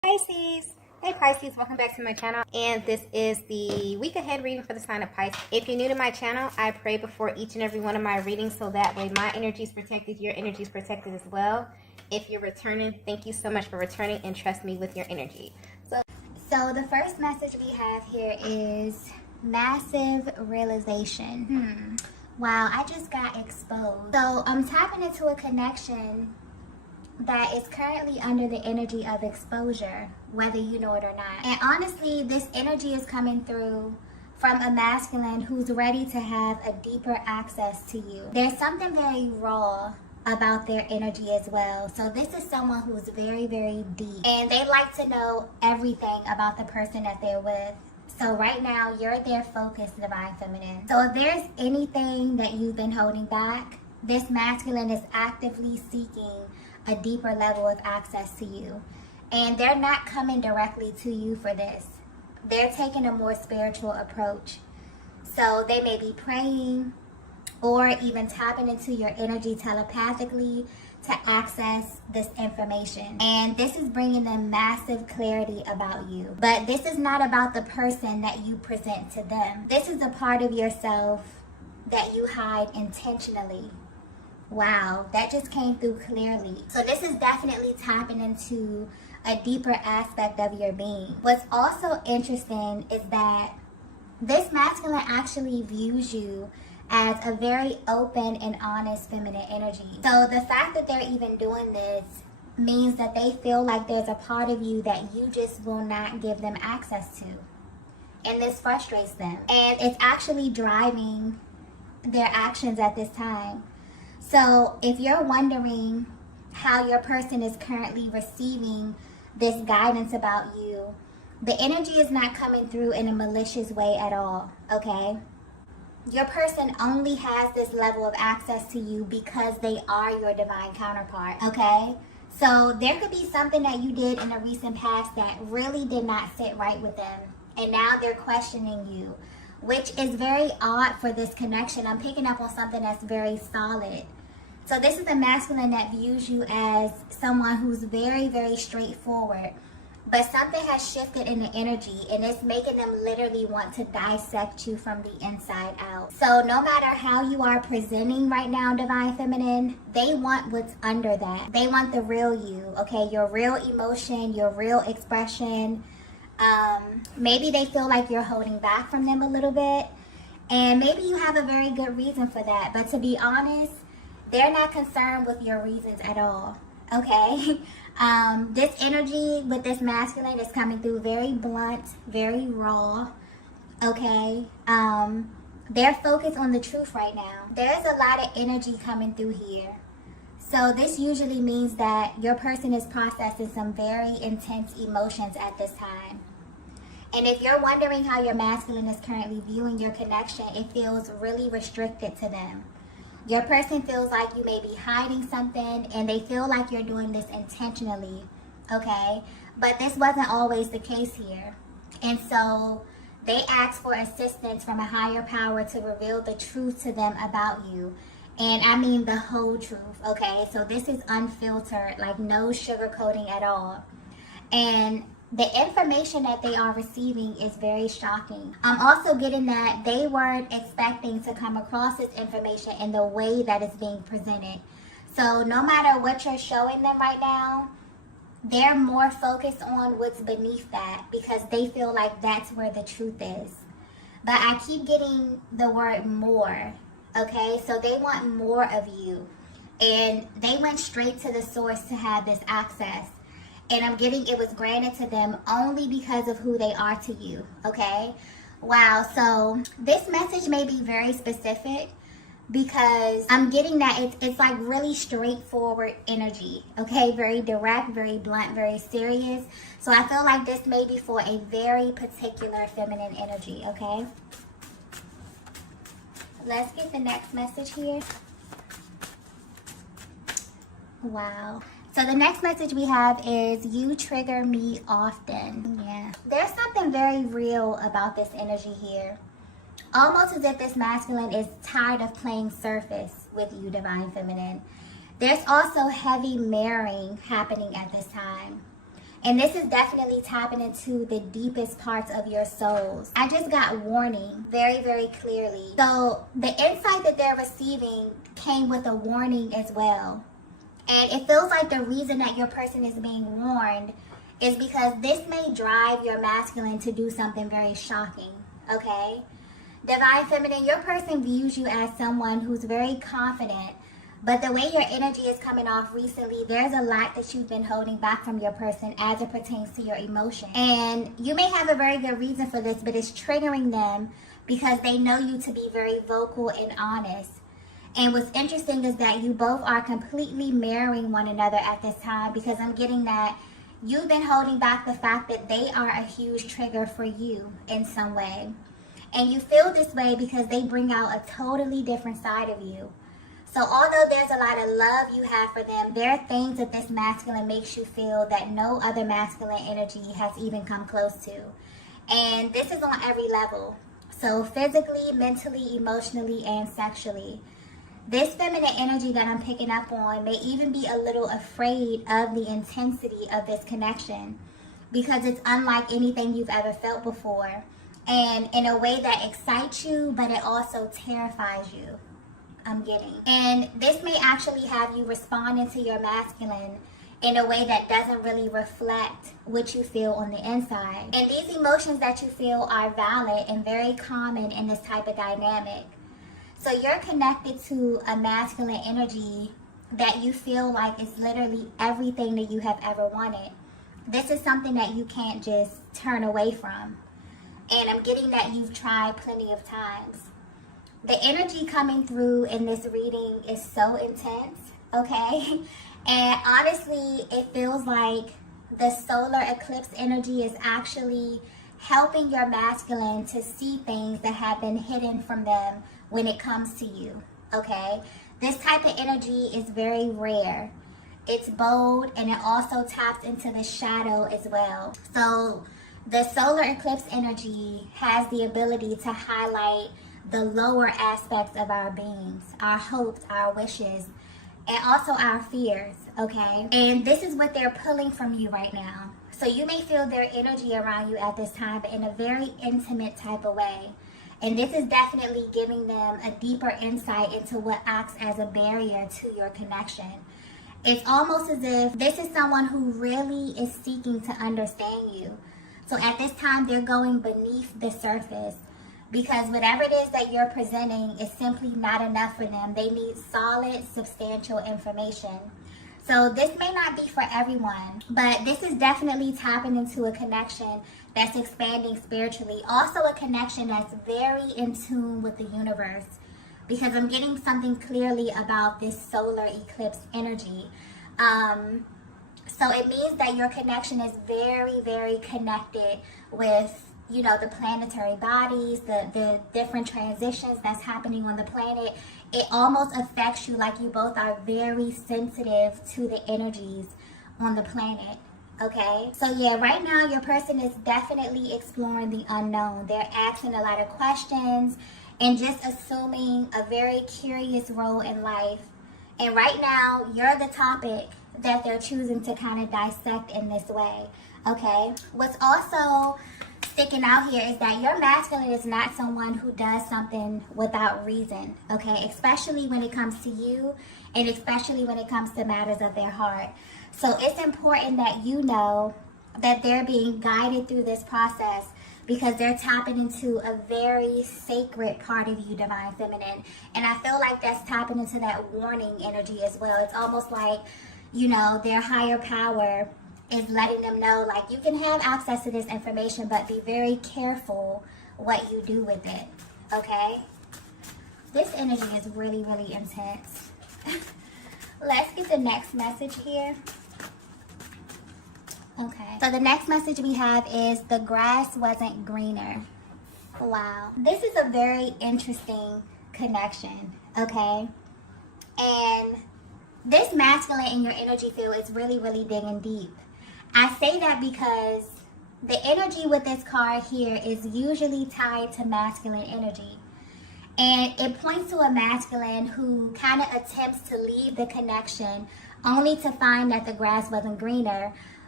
Pisces. Hey Pisces, welcome back to my channel, and this is the week ahead reading for the sign of Pisces. If you're new to my channel, I pray before each and every one of my readings so that way my energy is protected, your energy is protected as well. If you're returning, thank you so much for returning and trust me with your energy. So the first message we have here is massive realization. Wow, I just got exposed. So I'm tapping into a connection that is currently under the energy of exposure, whether you know it or not. And honestly, this energy is coming through from a masculine who's ready to have a deeper access to you. There's something very raw about their energy as well. So this is someone who's very, very deep, and they like to know everything about the person that they're with. So right now, you're their focus, Divine Feminine. So if there's anything that you've been holding back, this masculine is actively seeking a deeper level of access to you. And they're not coming directly to you for this. They're taking a more spiritual approach. So they may be praying or even tapping into your energy telepathically to access this information. And this is bringing them massive clarity about you. But this is not about the person that you present to them. This is a part of yourself that you hide intentionally. Wow, that just came through clearly. So this is definitely tapping into a deeper aspect of your being. What's also interesting is that this masculine actually views you as a very open and honest feminine energy. So the fact that they're even doing this means that they feel like there's a part of you that you just will not give them access to. And this frustrates them. And it's actually driving their actions at this time. So if you're wondering how your person is currently receiving this guidance about you, the energy is not coming through in a malicious way at all, okay? Your person only has this level of access to you because they are your divine counterpart, okay? So there could be something that you did in the recent past that really did not sit right with them, and now they're questioning you, which is very odd for this connection. I'm picking up on something that's very solid. So this is a masculine that views you as someone who's very, very straightforward. But something has shifted in the energy, and it's making them literally want to dissect you from the inside out. So no matter how you are presenting right now, Divine Feminine, they want what's under that. They want the real you, okay? Your real emotion, your real expression. Maybe they feel like you're holding back from them a little bit. And maybe you have a very good reason for that. But to be honest, they're not concerned with your reasons at all, okay? This energy with this masculine is coming through very blunt, very raw, okay? They're focused on the truth right now. There's a lot of energy coming through here. So this usually means that your person is processing some very intense emotions at this time. And if you're wondering how your masculine is currently viewing your connection, it feels really restricted to them. Your person feels like you may be hiding something, and they feel like you're doing this intentionally, okay? But this wasn't always the case here. And so they ask for assistance from a higher power to reveal the truth to them about you. And I mean the whole truth, okay? So this is unfiltered, like no sugarcoating at all. And the information that they are receiving is very shocking. I'm also getting that they weren't expecting to come across this information in the way that it's being presented. So no matter what you're showing them right now, they're more focused on what's beneath that because they feel like that's where the truth is. But I keep getting the word more, okay? So they want more of you. And they went straight to the source to have this access. And I'm getting it was granted to them only because of who they are to you, okay? Wow, so this message may be very specific because I'm getting that it's like really straightforward energy, okay? Very direct, very blunt, very serious. So I feel like this may be for a very particular feminine energy, okay? Let's get the next message here. Wow. So the next message we have is you trigger me often. Yeah. There's something very real about this energy here. Almost as if this masculine is tired of playing surface with you, Divine Feminine. There's also heavy mirroring happening at this time. And this is definitely tapping into the deepest parts of your souls. I just got warning very, very clearly. So the insight that they're receiving came with a warning as well. And it feels like the reason that your person is being warned is because this may drive your masculine to do something very shocking, okay? Divine Feminine, your person views you as someone who's very confident, but the way your energy is coming off recently, there's a lot that you've been holding back from your person as it pertains to your emotion. And you may have a very good reason for this, but it's triggering them because they know you to be very vocal and honest. And what's interesting is that you both are completely mirroring one another at this time, because I'm getting that you've been holding back the fact that they are a huge trigger for you in some way. And you feel this way because they bring out a totally different side of you. So although there's a lot of love you have for them, there are things that this masculine makes you feel that no other masculine energy has even come close to. And this is on every level. So physically, mentally, emotionally, and sexually. This feminine energy that I'm picking up on may even be a little afraid of the intensity of this connection, because it's unlike anything you've ever felt before. And in a way that excites you, but it also terrifies you. I'm getting. And this may actually have you responding to your masculine in a way that doesn't really reflect what you feel on the inside. And these emotions that you feel are valid and very common in this type of dynamic. So you're connected to a masculine energy that you feel like is literally everything that you have ever wanted. This is something that you can't just turn away from. And I'm getting that you've tried plenty of times. The energy coming through in this reading is so intense, okay? And honestly, it feels like the solar eclipse energy is actually helping your masculine to see things that have been hidden from them when it comes to you, okay? This type of energy is very rare. It's bold, and it also taps into the shadow as well. So the solar eclipse energy has the ability to highlight the lower aspects of our beings, our hopes, our wishes, and also our fears, okay? And this is what they're pulling from you right now. So you may feel their energy around you at this time, but in a very intimate type of way. And this is definitely giving them a deeper insight into what acts as a barrier to your connection. It's almost as if this is someone who really is seeking to understand you. So at this time, they're going beneath the surface, because whatever it is that you're presenting is simply not enough for them. They need solid, substantial information. So this may not be for everyone, but this is definitely tapping into a connection that's expanding spiritually. Also a connection that's very in tune with the universe, because I'm getting something clearly about this solar eclipse energy. So it means that your connection is very, very connected with, you know, the planetary bodies, the different transitions that's happening on the planet. It almost affects you like you both are very sensitive to the energies on the planet, okay? So yeah, right now your person is definitely exploring the unknown. They're asking a lot of questions and just assuming a very curious role in life. And right now, you're the topic that they're choosing to kind of dissect in this way, okay? What's also sticking out here is that your masculine is not someone who does something without reason, okay? Especially when it comes to you, and especially when it comes to matters of their heart. So it's important that you know that they're being guided through this process, because they're tapping into a very sacred part of you, Divine Feminine. And I feel like that's tapping into that warning energy as well. It's almost like, you know, their higher power is letting them know, like, you can have access to this information, but be very careful what you do with it, okay? This energy is really, really intense. Let's get the next message here. Okay, so the next message we have is the grass wasn't greener. Wow. This is a very interesting connection, okay? And this masculine in your energy field is really, really digging deep. I say that because the energy with this card here is usually tied to masculine energy. And it points to a masculine who kind of attempts to leave the connection only to find that the grass wasn't greener.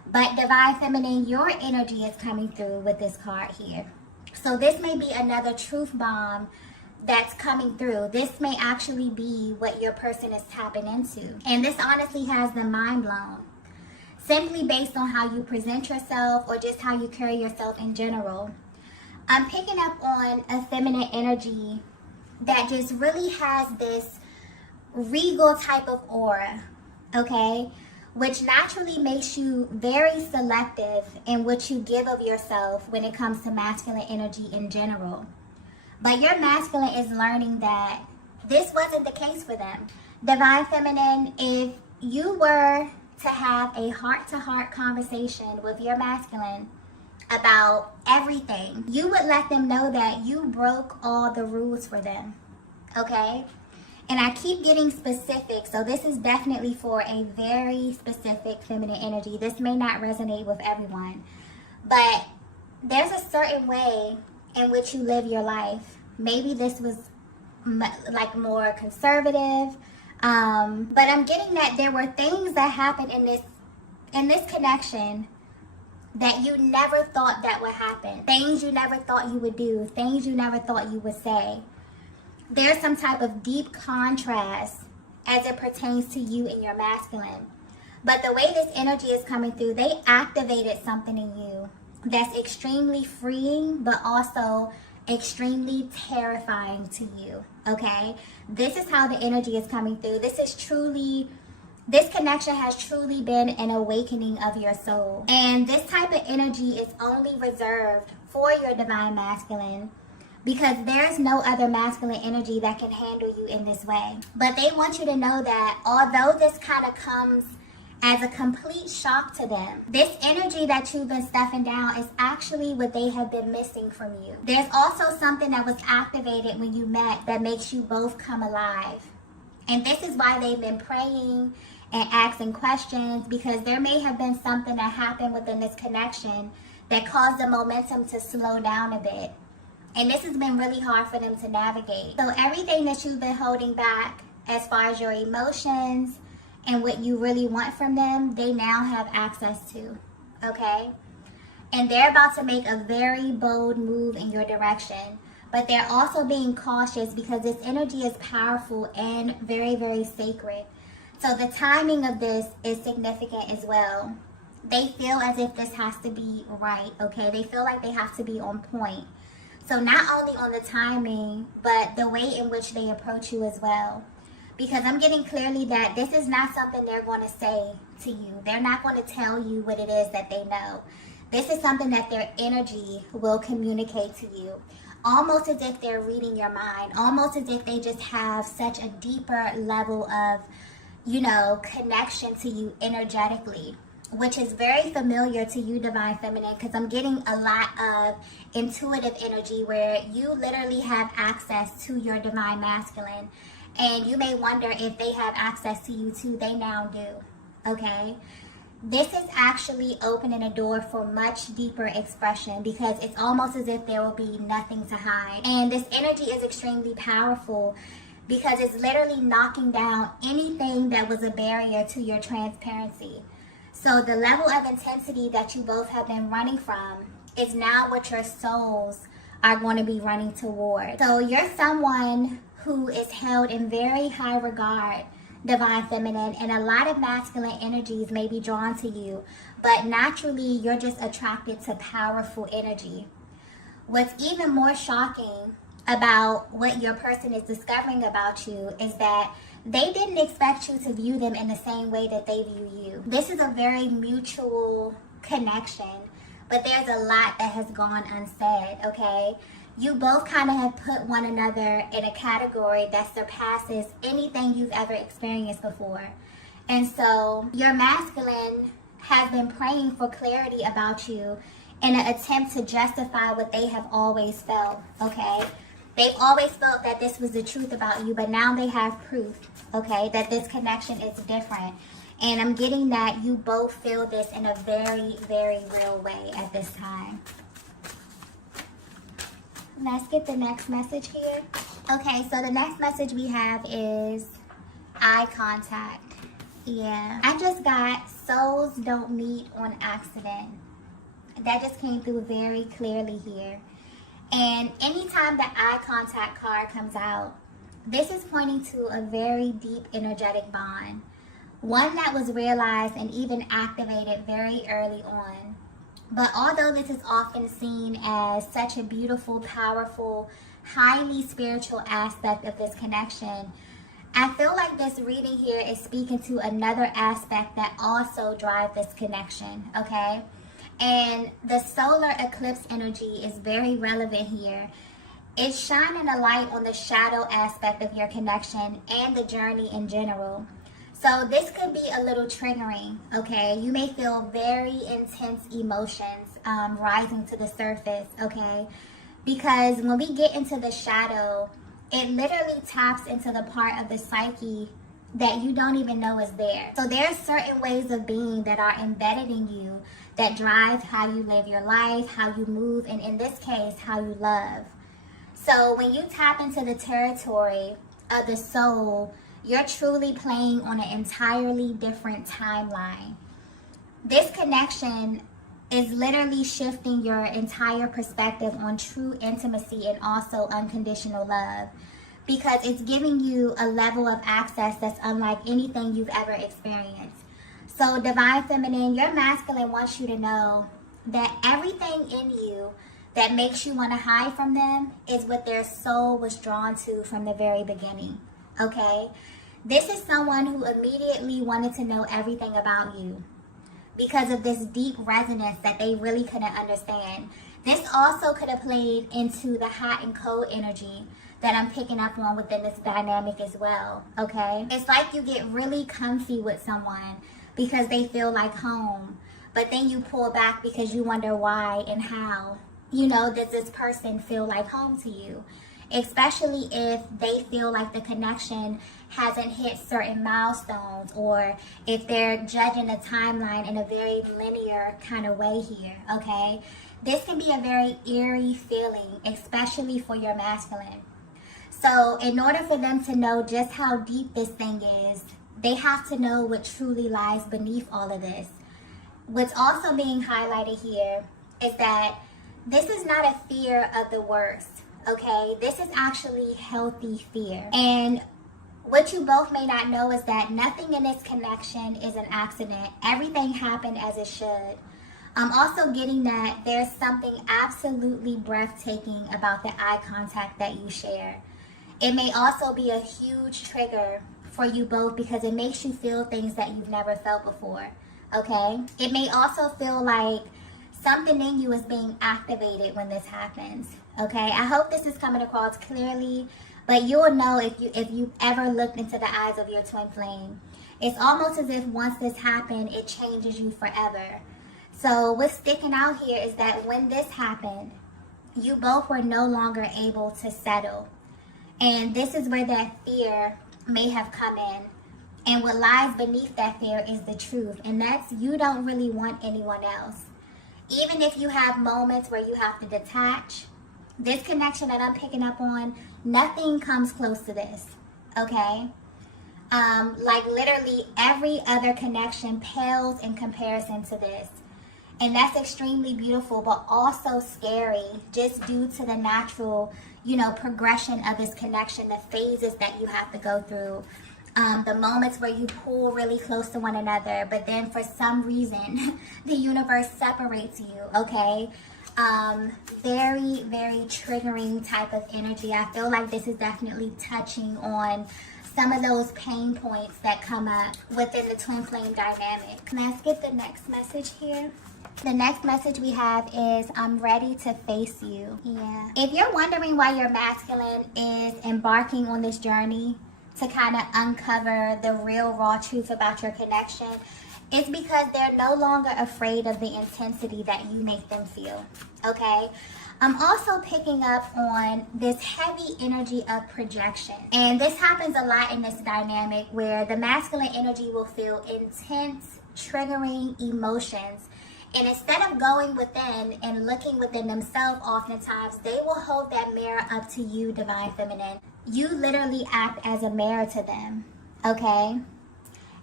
But Divine Feminine, your energy is coming through with this card here. So this may be another truth bomb that's coming through. This may actually be what your person is tapping into. And this honestly has them mind blown. Simply based on how you present yourself or just how you carry yourself in general. I'm picking up on a feminine energy that just really has this regal type of aura, okay? Which naturally makes you very selective in what you give of yourself when it comes to masculine energy in general. But your masculine is learning that this wasn't the case for them. Divine Feminine, if you were to have a heart-to-heart conversation with your masculine about everything, you would let them know that you broke all the rules for them, okay? And I keep getting specific, so this is definitely for a very specific feminine energy. This may not resonate with everyone, but there's a certain way in which you live your life. Maybe this was like more conservative, but I'm getting that there were things that happened in this connection that you never thought that would happen. Things you never thought you would do. Things you never thought you would say. There's some type of deep contrast as it pertains to you and your masculine. But the way this energy is coming through, they activated something in you that's extremely freeing, but also extremely terrifying to you, okay? This is how the energy is coming through. This connection has truly been an awakening of your soul. And this type of energy is only reserved for your divine masculine because there's no other masculine energy that can handle you in this way. But they want you to know that although this kind of comes as a complete shock to them, this energy that you've been stuffing down is actually what they have been missing from you. There's also something that was activated when you met that makes you both come alive. And this is why they've been praying and asking questions, because there may have been something that happened within this connection that caused the momentum to slow down a bit. And this has been really hard for them to navigate. So everything that you've been holding back as far as your emotions and what you really want from them, they now have access to, okay? And they're about to make a very bold move in your direction. But they're also being cautious because this energy is powerful and very, very sacred. So the timing of this is significant as well. They feel as if this has to be right, okay? They feel like they have to be on point. So not only on the timing, but the way in which they approach you as well. Because I'm getting clearly that this is not something they're going to say to you. They're not going to tell you what it is that they know. This is something that their energy will communicate to you. Almost as if they're reading your mind. Almost as if they just have such a deeper level of, connection to you energetically. Which is very familiar to you, Divine Feminine, because I'm getting a lot of intuitive energy where you literally have access to your Divine Masculine. And you may wonder if they have access to you too. They now do, okay? This is actually opening a door for much deeper expression because it's almost as if there will be nothing to hide. And this energy is extremely powerful because it's literally knocking down anything that was a barrier to your transparency. So the level of intensity that you both have been running from is now what your souls are going to be running toward. So you're someone who is held in very high regard, Divine Feminine, and a lot of masculine energies may be drawn to you, but naturally you're just attracted to powerful energy. What's even more shocking about what your person is discovering about you is that they didn't expect you to view them in the same way that they view you. This is a very mutual connection, but there's a lot that has gone unsaid, okay? You both kind of have put one another in a category that surpasses anything you've ever experienced before. And so your masculine has been praying for clarity about you in an attempt to justify what they have always felt, okay? They've always felt that this was the truth about you, but now they have proof, okay, that this connection is different. And I'm getting that you both feel this in a very, very real way at this time. Let's get the next message here. Okay, so the next message we have is eye contact. Yeah, I just got souls don't meet on accident. That just came through very clearly here. And anytime the eye contact card comes out, this is pointing to a very deep energetic bond. One that was realized and even activated very early on. But although this is often seen as such a beautiful, powerful, highly spiritual aspect of this connection, I feel like this reading here is speaking to another aspect that also drives this connection, okay? And the solar eclipse energy is very relevant here. It's shining a light on the shadow aspect of your connection and the journey in general. So this could be a little triggering, okay? You may feel very intense emotions rising to the surface, okay? Because when we get into the shadow, it literally taps into the part of the psyche that you don't even know is there. So there are certain ways of being that are embedded in you that drive how you live your life, how you move, and in this case, how you love. So when you tap into the territory of the soul, you're truly playing on an entirely different timeline. This connection is literally shifting your entire perspective on true intimacy and also unconditional love, because it's giving you a level of access that's unlike anything you've ever experienced. So Divine Feminine, your masculine wants you to know that everything in you that makes you want to hide from them is what their soul was drawn to from the very beginning, okay? This is someone who immediately wanted to know everything about you because of this deep resonance that they really couldn't understand. This also could have played into the hot and cold energy that I'm picking up on within this dynamic as well, okay? It's like you get really comfy with someone because they feel like home, but then you pull back because you wonder why and how, does this person feel like home to you? Especially if they feel like the connection hasn't hit certain milestones, or if they're judging the timeline in a very linear kind of way here, okay? This can be a very eerie feeling, especially for your masculine. So in order for them to know just how deep this thing is, they have to know what truly lies beneath all of this. What's also being highlighted here is that this is not a fear of the worst, okay? This is actually healthy fear. And what you both may not know is that nothing in this connection is an accident. Everything happened as it should. I'm also getting that there's something absolutely breathtaking about the eye contact that you share. It may also be a huge trigger for you both because it makes you feel things that you've never felt before, okay? It may also feel like something in you is being activated when this happens, okay? I hope this is coming across clearly, but you'll know if you've ever looked into the eyes of your twin flame. It's almost as if once this happened, it changes you forever. So what's sticking out here is that when this happened, you both were no longer able to settle. And this is where that fear may have come in. And what lies beneath that fear is the truth. And that's you don't really want anyone else. Even if you have moments where you have to detach, this connection that I'm picking up on, nothing comes close to this, okay? Like literally every other connection pales in comparison to this. And that's extremely beautiful, but also scary, just due to the natural, progression of this connection, the phases that you have to go through, the moments where you pull really close to one another, but then for some reason, the universe separates you, okay? Very, very triggering type of energy. I feel like this is definitely touching on some of those pain points that come up within the twin flame dynamic. Let's get the next message here. The next message we have is, I'm ready to face you. Yeah. If you're wondering why your masculine is embarking on this journey to kind of uncover the real raw truth about your connection, it's because they're no longer afraid of the intensity that you make them feel, okay? I'm also picking up on this heavy energy of projection. And this happens a lot in this dynamic where the masculine energy will feel intense, triggering emotions. And instead of going within and looking within themselves, oftentimes, they will hold that mirror up to you, Divine Feminine. You literally act as a mirror to them, okay?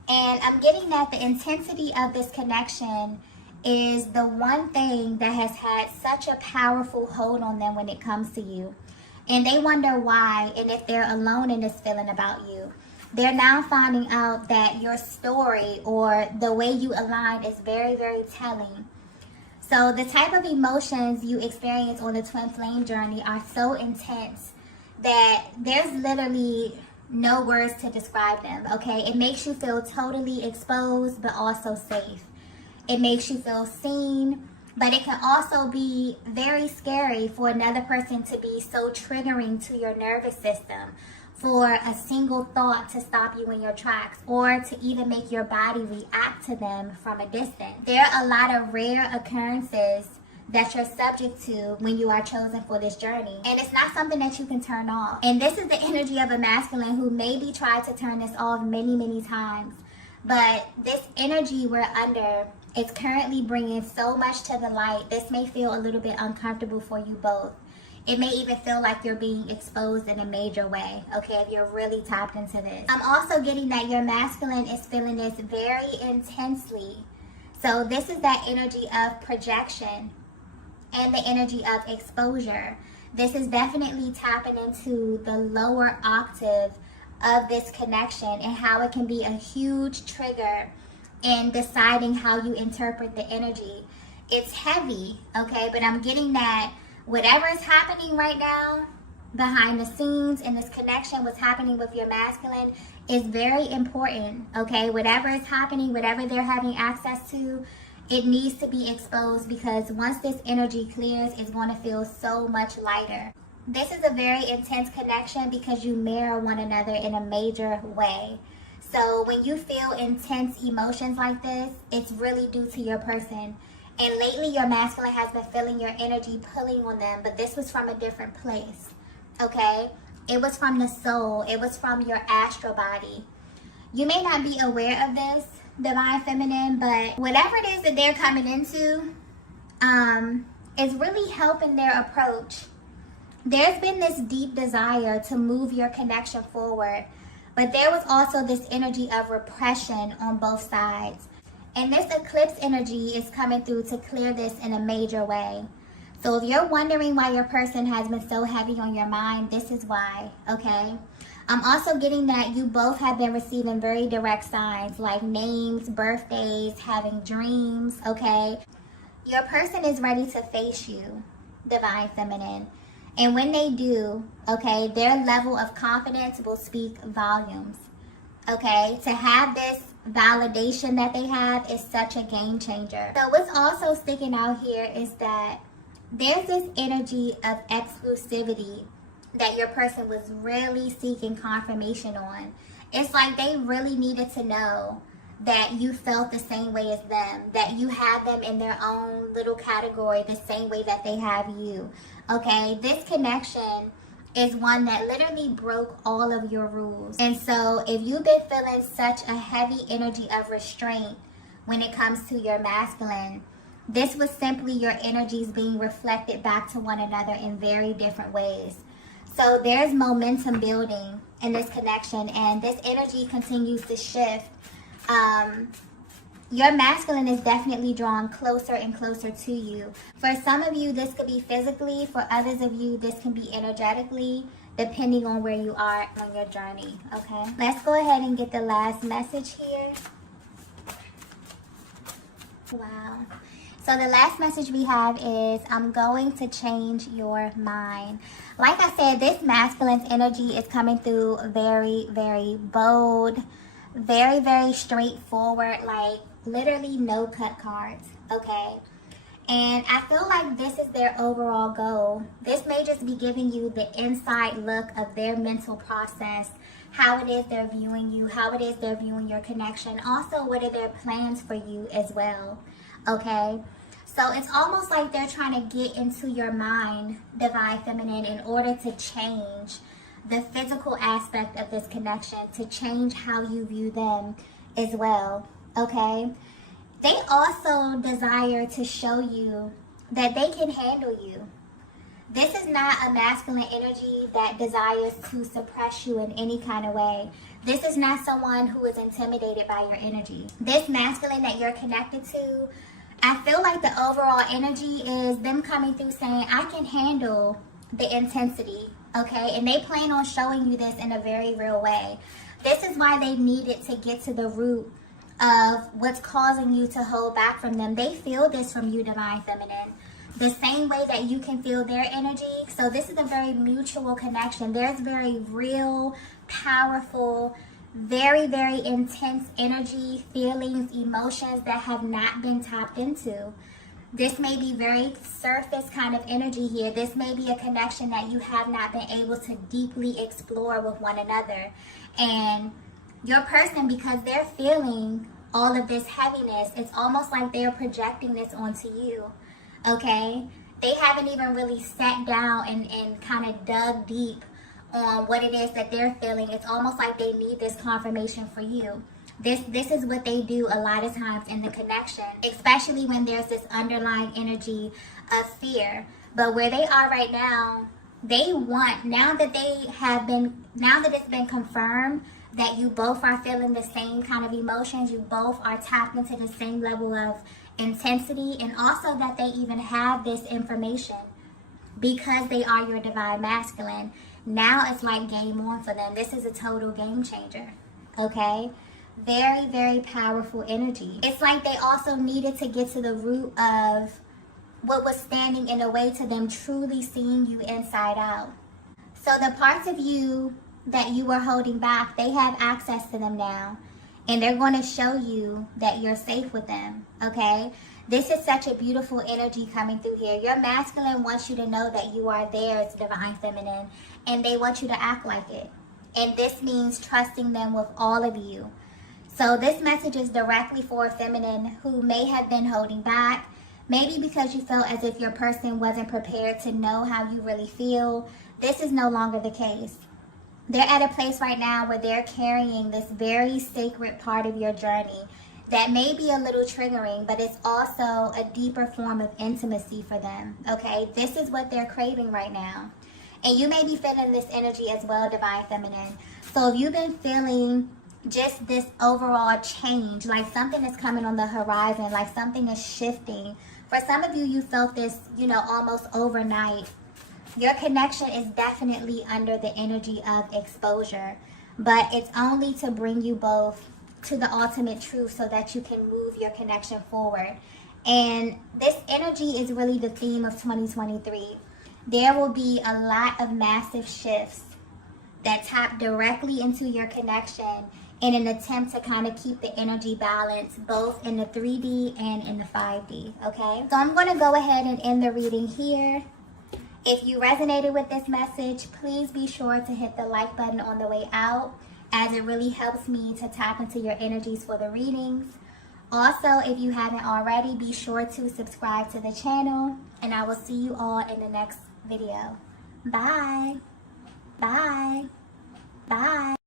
And I'm getting that the intensity of this connection is the one thing that has had such a powerful hold on them when it comes to you. And they wonder why and if they're alone in this feeling about you. They're now finding out that your story or the way you align is very, very telling. So the type of emotions you experience on the twin flame journey are so intense that there's literally no words to describe them, okay? It makes you feel totally exposed but also safe. It makes you feel seen, but it can also be very scary for another person to be so triggering to your nervous system, for a single thought to stop you in your tracks, or to even make your body react to them from a distance. There are a lot of rare occurrences that you're subject to when you are chosen for this journey. And it's not something that you can turn off. And this is the energy of a masculine who maybe tried to turn this off many, many times. But this energy we're under is currently bringing so much to the light. This may feel a little bit uncomfortable for you both. It may even feel like you're being exposed in a major way, okay, if you're really tapped into this. I'm also getting that your masculine is feeling this very intensely. So this is that energy of projection and the energy of exposure. This is definitely tapping into the lower octave of this connection and how it can be a huge trigger in deciding how you interpret the energy. It's heavy, okay, but I'm getting that whatever is happening right now behind the scenes in this connection, what's happening with your masculine is very important, okay? Whatever is happening, whatever they're having access to, it needs to be exposed, because once this energy clears, it's going to feel so much lighter. This is a very intense connection because you mirror one another in a major way. So when you feel intense emotions like this, it's really due to your person. And lately, your masculine has been feeling your energy pulling on them, but this was from a different place, okay? It was from the soul. It was from your astral body. You may not be aware of this, Divine Feminine, but whatever it is that they're coming into is really helping their approach. There's been this deep desire to move your connection forward, but there was also this energy of repression on both sides. And this eclipse energy is coming through to clear this in a major way. So if you're wondering why your person has been so heavy on your mind, this is why, okay? I'm also getting that you both have been receiving very direct signs like names, birthdays, having dreams, okay? Your person is ready to face you, Divine Feminine. And when they do, okay, their level of confidence will speak volumes, okay? To have this validation that they have is such a game changer. So what's also sticking out here is that there's this energy of exclusivity that your person was really seeking confirmation on. It's like they really needed to know that you felt the same way as them, that you had them in their own little category the same way that they have you, okay? This connection is one that literally broke all of your rules. And so if you've been feeling such a heavy energy of restraint when it comes to your masculine, this was simply your energies being reflected back to one another in very different ways. So there's momentum building in this connection, and this energy continues to shift. Your masculine is definitely drawn closer and closer to you. For some of you, this could be physically. For others of you, this can be energetically, depending on where you are on your journey, okay? Let's go ahead and get the last message here. Wow. So the last message we have is, I'm going to change your mind. Like I said, this masculine's energy is coming through very, very bold, very, very straightforward, like literally no cut cards, okay? And I feel like this is their overall goal. This may just be giving you the inside look of their mental process, how it is they're viewing you, how it is they're viewing your connection. Also, what are their plans for you as well, okay? So it's almost like they're trying to get into your mind, Divine Feminine, in order to change the physical aspect of this connection, to change how you view them as well, okay? They also desire to show you that they can handle you. This is not a masculine energy that desires to suppress you in any kind of way. This is not someone who is intimidated by your energy. This masculine that you're connected to, I feel like the overall energy is them coming through saying, I can handle the intensity, okay? And they plan on showing you this in a very real way. This is why they needed to get to the root of what's causing you to hold back from them. They feel this from you, Divine Feminine, the same way that you can feel their energy. So this is a very mutual connection. There's very real, powerful, very, very intense energy, feelings, emotions that have not been tapped into. This may be very surface kind of energy here. This may be a connection that you have not been able to deeply explore with one another. And your person, because they're feeling all of this heaviness, it's almost like they're projecting this onto you, okay? They haven't even really sat down and kind of dug deep on what it is that they're feeling. It's almost like they need this confirmation for you. This is what they do a lot of times in the connection, especially when there's this underlying energy of fear. But where they are right now, they want, now that it's been confirmed that you both are feeling the same kind of emotions, you both are tapped into the same level of intensity, and also that they even have this information because they are your divine masculine. Now it's like game on for them. This is a total game changer, okay? Very, very powerful energy. It's like they also needed to get to the root of what was standing in the way to them truly seeing you inside out. So the parts of you that you were holding back, they have access to them now. And they're going to show you that you're safe with them, okay? This is such a beautiful energy coming through here. Your masculine wants you to know that you are theirs, Divine Feminine, and they want you to act like it. And this means trusting them with all of you. So this message is directly for a feminine who may have been holding back, maybe because you felt as if your person wasn't prepared to know how you really feel. This is no longer the case. They're at a place right now where they're carrying this very sacred part of your journey that may be a little triggering, but it's also a deeper form of intimacy for them, okay? This is what they're craving right now. And you may be feeling this energy as well, Divine Feminine. So if you've been feeling just this overall change, like something is coming on the horizon, like something is shifting. For some of you, you felt this, almost overnight. Your connection is definitely under the energy of exposure, but it's only to bring you both to the ultimate truth so that you can move your connection forward. And this energy is really the theme of 2023. There will be a lot of massive shifts that tap directly into your connection in an attempt to kind of keep the energy balance both in the 3D and in the 5D, okay? So I'm going to go ahead and end the reading here. If you resonated with this message, please be sure to hit the like button on the way out, as it really helps me to tap into your energies for the readings. Also, if you haven't already, be sure to subscribe to the channel, and I will see you all in the next video. Bye. Bye. Bye.